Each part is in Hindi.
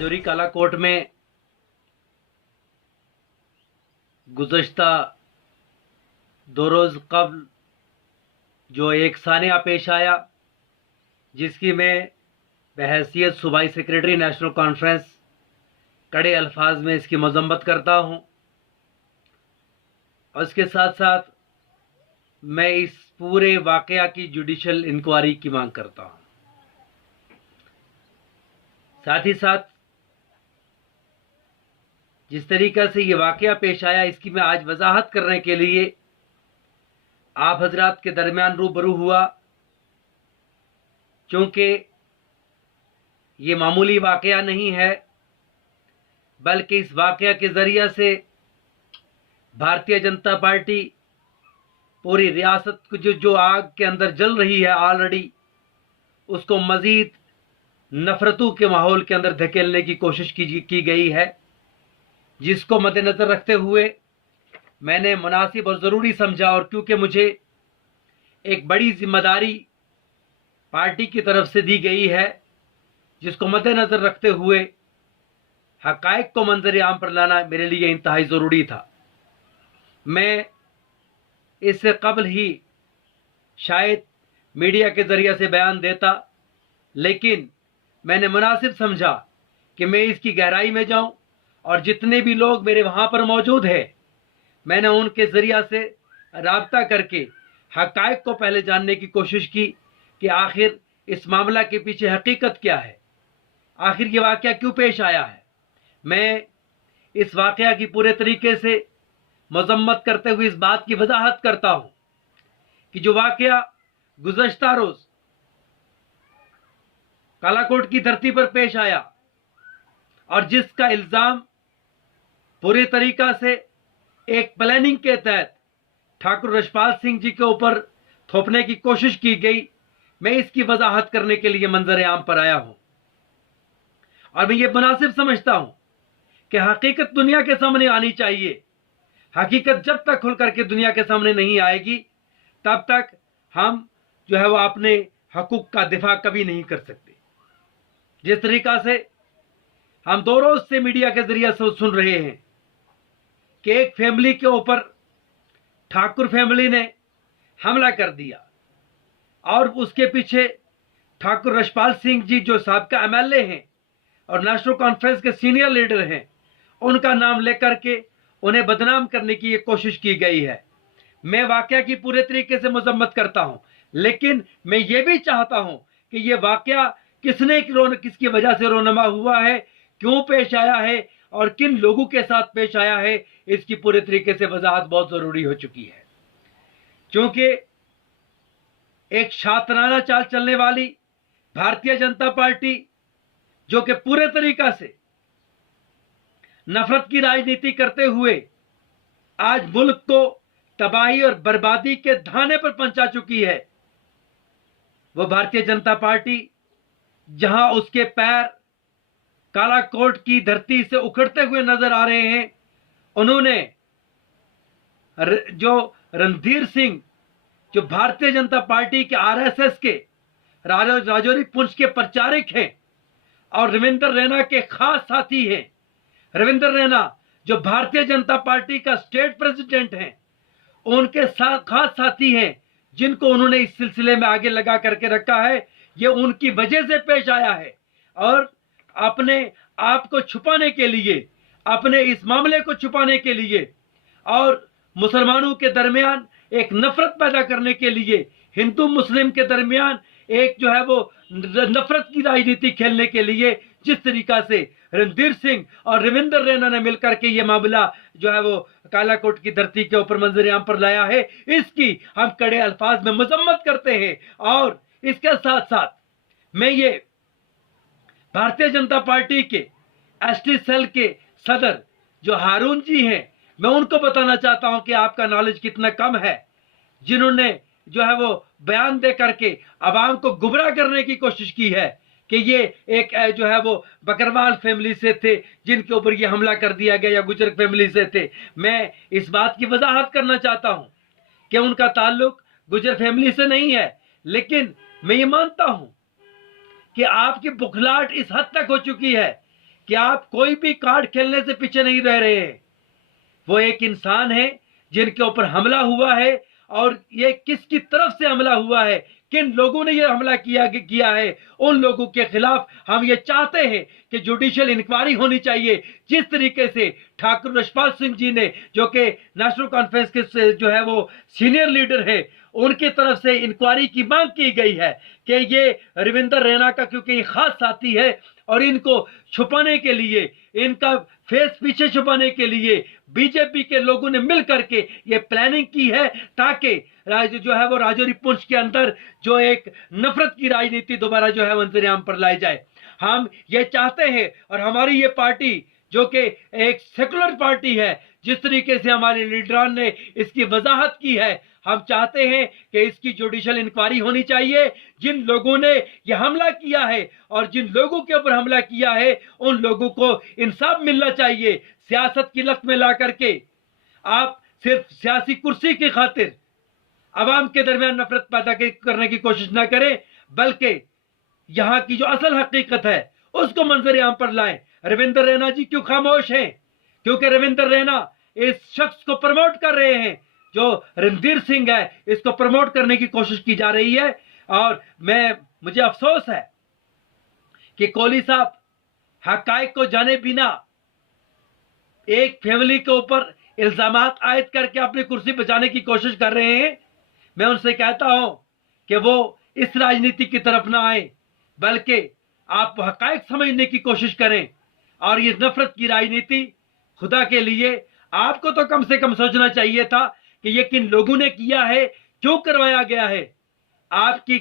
राजौरी कालाकोट में गुज़श्ता 2 रोज़ कबल जो एक सानिया पेश आया, जिसकी मैं बहैसियत सूबाई सेक्रेटरी नेशनल कॉन्फ्रेंस कड़े अल्फाज में इसकी मज़म्मत करता हूँ। और इसके साथ साथ मैं इस पूरे वाक़या की जुडिशल इंक्वायरी की मांग करता हूँ। साथ ही साथ जिस तरीक़ा से ये वाक़या पेश आया, इसकी मैं आज वजाहत करने के लिए आप हजरात के दरमियान रूबरू हुआ, क्योंकि ये मामूली वाक़या नहीं है, बल्कि इस वाक़या के ज़रिए से भारतीय जनता पार्टी पूरी रियासत को जो आग के अंदर जल रही है ऑलरेडी, उसको मज़ीद नफ़रतों के माहौल के अंदर धकेलने की कोशिश की गई है, जिसको मद्देनज़र रखते हुए मैंने मुनासिब और ज़रूरी समझा, और क्योंकि मुझे एक बड़ी जिम्मेदारी पार्टी की तरफ से दी गई है, जिसको मद्देनज़र रखते हुए हक़ाइक़ को मंज़र आम पर लाना मेरे लिए इंतहाई ज़रूरी था। मैं इससे कबल ही शायद मीडिया के ज़रिए से बयान देता, लेकिन मैंने मुनासिब समझा कि मैं इसकी गहराई में जाऊं, और जितने भी लोग मेरे वहाँ पर मौजूद हैं, मैंने उनके ज़रिए से राब्ता करके हक़ाइक़ को पहले जानने की कोशिश की कि आखिर इस मामला के पीछे हकीकत क्या है, आखिर ये वाक़या क्यों पेश आया है। मैं इस वाक़या की पूरे तरीके से मज़म्मत करते हुए इस बात की वजाहत करता हूँ कि जो वाक़या गुज़श्ता रोज़ कालाकोट की धरती पर पेश आया, और जिसका इल्ज़ाम पूरी तरीक़ा से एक प्लानिंग के तहत ठाकुर रशपाल सिंह जी के ऊपर थोपने की कोशिश की गई, मैं इसकी वजाहत करने के लिए मंजर आम पर आया हूं। और मैं ये मुनासिब समझता हूं कि हकीकत दुनिया के सामने आनी चाहिए। हकीकत जब तक खुल करके दुनिया के सामने नहीं आएगी, तब तक हम जो है वो अपने हकूक का दिफा कभी नहीं कर सकते। जिस तरीका से हम 2 रोज से मीडिया के जरिए से सुन रहे हैं कि एक फैमिली के ऊपर ठाकुर फैमिली ने हमला कर दिया, और उसके पीछे ठाकुर रशपाल सिंह जी जो साबका MLA हैं और नेशनल कॉन्फ्रेंस के सीनियर लीडर हैं, उनका नाम लेकर के उन्हें बदनाम करने की ये कोशिश की गई है। मैं वाक़या की पूरे तरीके से मजम्मत करता हूं, लेकिन मैं ये भी चाहता हूं कि ये वाक़या किसकी वजह से रोनमा हुआ है, क्यों पेश आया है, और किन लोगों के साथ पेश आया है, इसकी पूरे तरीके से वजाहत बहुत ज़रूरी हो चुकी है। क्योंकि एक शातराना चाल चलने वाली भारतीय जनता पार्टी, जो कि पूरे तरीका से नफरत की राजनीति करते हुए आज मुल्क को तबाही और बर्बादी के धाने पर पहुंचा चुकी है, वो भारतीय जनता पार्टी जहां उसके पैर कालाकोट की धरती से उखड़ते हुए नजर आ रहे हैं, उन्होंने जो रणधीर सिंह, जो भारतीय जनता पार्टी के RSS के राजौरी पुंछ के प्रचारक हैं और रविंदर रैना के खास साथी हैं, रविंदर रैना जो भारतीय जनता पार्टी का स्टेट प्रेसिडेंट हैं, उनके खास साथी हैं, जिनको उन्होंने इस सिलसिले में आगे लगा करके रखा है। ये उनकी वजह से पेश आया है, और अपने आप को छुपाने के लिए, अपने इस मामले को छुपाने के लिए और मुसलमानों के दरमियान एक नफरत पैदा करने के लिए, हिंदू मुस्लिम के दरमियान एक जो है वो नफरत की राजनीति खेलने के लिए जिस तरीका से रणधीर सिंह और रविंदर रैना ने मिलकर के ये मामला जो है वो कालाकोट की धरती के ऊपर मंजर आम पर लाया है, इसकी हम कड़े अल्फाज में मजम्मत करते हैं। और इसके साथ साथ मैं ये भारतीय जनता पार्टी के ST सेल के सदर जो हारून जी हैं, मैं उनको बताना चाहता हूं कि आपका नॉलेज कितना कम है, जिन्होंने जो है वो बयान दे करके अवाम को गुमराह करने की कोशिश की है कि ये एक जो है वो बकरवाल फैमिली से थे जिनके ऊपर ये हमला कर दिया गया, या गुजर फैमिली से थे। मैं इस बात की वजाहत करना चाहता हूं कि उनका ताल्लुक गुजर फैमिली से नहीं है, लेकिन मैं ये मानता हूं कि आपकी बुखलाहट इस हद तक हो चुकी है कि आप कोई भी कार्ड खेलने से पीछे नहीं रह रहे हैं। वो एक इंसान है जिनके ऊपर हमला हुआ है, और ये किसकी तरफ से हमला हुआ है, किन लोगों ने ये हमला किया है, उन लोगों के खिलाफ हम ये चाहते हैं कि जुडिशियल इंक्वायरी होनी चाहिए। जिस तरीके से ठाकुर यशपाल सिंह जी ने, जो कि नेशनल कॉन्फ्रेंस के जो है वो सीनियर लीडर है, उनकी तरफ से इंक्वायरी की मांग की गई है कि ये रविंदर रैना का, क्योंकि ये खास साथी है और इनको छुपाने के लिए, इनका फेस पीछे छुपाने के लिए बीजेपी के लोगों ने मिल करके ये प्लानिंग की है, ताकि जो है वो राजौरी पुंछ के अंदर जो एक नफरत की राजनीति दोबारा जो है मंजरेआम पर लाई जाए। हम ये चाहते हैं, और हमारी ये पार्टी जो कि एक सेकुलर पार्टी है, जिस तरीके से हमारे लीडरान ने इसकी वजाहत की है, हम चाहते हैं कि इसकी जुडिशियल इंक्वायरी होनी चाहिए। जिन लोगों ने यह हमला किया है और जिन लोगों के ऊपर हमला किया है, उन लोगों को इंसाफ मिलना चाहिए। सियासत की लत में ला करके आप सिर्फ सियासी कुर्सी की खातिर आवाम के दरमियान नफरत पैदा करने की कोशिश ना करें, बल्कि यहां की जो असल हकीकत है उसको मंजरेआम पर लाएं। रविंदर रैना जी क्यों खामोश हैं? क्योंकि रविंदर रैना इस शख्स को प्रमोट कर रहे हैं, जो रणधीर सिंह है, इसको प्रमोट करने की कोशिश की जा रही है। और मुझे अफसोस है कि कोहली साहब हकायक को जाने बिना एक फैमिली के ऊपर इल्जामात आयद करके अपनी कुर्सी बचाने की कोशिश कर रहे हैं। मैं उनसे कहता हूं कि वो इस राजनीति की तरफ ना आए, बल्कि आप हकायक समझने की कोशिश करें। और ये नफरत की राजनीति, खुदा के लिए आपको तो कम से कम सोचना चाहिए था कि ये किन लोगों ने किया है, क्यों करवाया गया है, आपके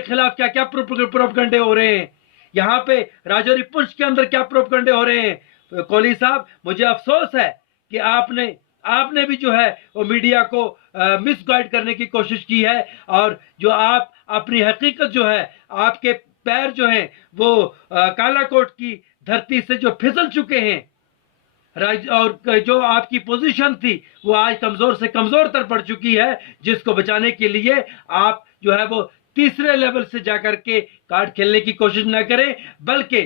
खिलाफ क्या क्या प्रोपगंडे हो रहे हैं, यहाँ पे राजौरी पुंछ के अंदर क्या प्रोपगंडे हो रहे हैं। कोहली साहब, मुझे अफसोस है कि आपने भी जो है वो मीडिया को मिसगाइड करने की कोशिश की है, और जो आप अपनी हकीकत जो है, आपके पैर जो हैं वो कालाकोट की धरती से जो फिसल चुके हैं, और जो आपकी पोजीशन थी वो आज कमजोर से कमजोर तर पड़ चुकी है, जिसको बचाने के लिए आप जो है वो तीसरे लेवल से जाकर के कार्ड खेलने की कोशिश न करें, बल्कि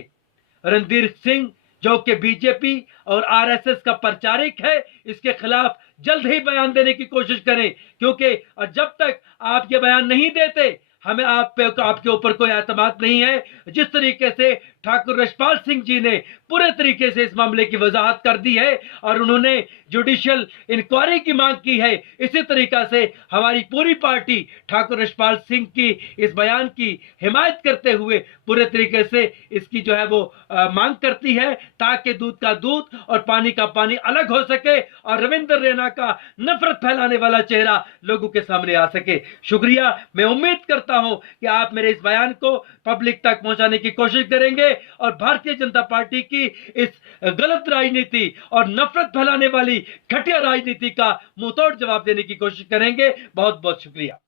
रणधीर सिंह जो कि बीजेपी और आरएसएस का प्रचारक है, इसके खिलाफ जल्द ही बयान देने की कोशिश करें। क्योंकि और जब तक आप ये बयान नहीं देते, हमें आपके ऊपर कोई एतमाद नहीं है। जिस तरीके से ठाकुर यशपाल सिंह जी ने पूरे तरीके से इस मामले की वजाहत कर दी है और उन्होंने जुडिशियल इंक्वायरी की मांग की है, इसी तरीका से हमारी पूरी पार्टी ठाकुर यशपाल सिंह की इस बयान की हिमायत करते हुए पूरे तरीके से इसकी जो है वो मांग करती है, ताकि दूध का दूध और पानी का पानी अलग हो सके और रविंदर रैना का नफरत फैलाने वाला चेहरा लोगों के सामने आ सके। शुक्रिया। मैं उम्मीद करता हूं कि आप मेरे इस बयान को पब्लिक तक पहुंचाने की कोशिश करेंगे और भारतीय जनता पार्टी की इस गलत राजनीति और नफरत फैलाने वाली घटिया राजनीति का मुंहतोड़ जवाब देने की कोशिश करेंगे। बहुत बहुत शुक्रिया।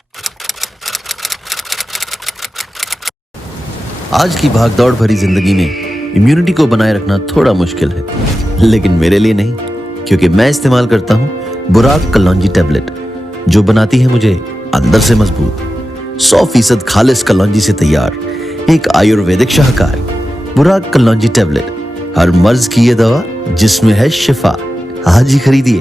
आज की भागदौड़ भरी जिंदगी में इम्यूनिटी को बनाए रखना थोड़ा मुश्किल है, लेकिन मेरे लिए नहीं, क्योंकि मैं इस्तेमाल करता हूं बुराक कलौंजी टैबलेट, जो बनाती है मुझे अंदर से मजबूत। 100% खालिस कलौंजी से तैयार एक आयुर्वेदिक शाहकार बुराक कलौंजी टैबलेट, हर मर्ज की ये दवा जिसमें है शिफा। आज ही खरीदिए।